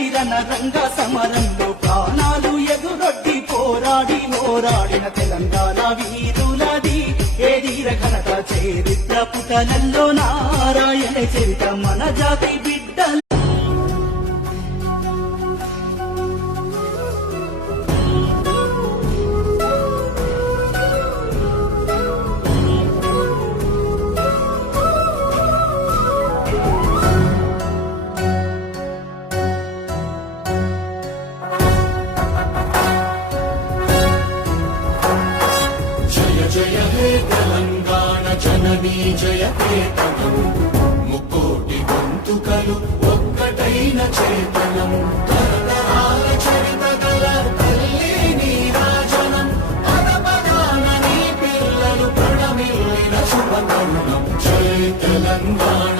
రైరన రంగ సమరంలో ప్రాణాలు ఎదురొడ్డి పోరాడిన తెలంగాణ వీరులది ఏ ధీర ఘనత చరిత్ర పుటలలో నారాయణ చరిత మన జాతి బిడ్డలు. జయ హే తెలంగాణ జననీ జయ కేతనం, ముక్కోటి గొంతుకలు ఒక్కటైన చేతనం, తరతరాల చరిత గల తల్లి నీరాజనం, పదపదాన నీ పిల్లలు ప్రణమిల్లిన శుభతరుణం. జై తెలంగాణ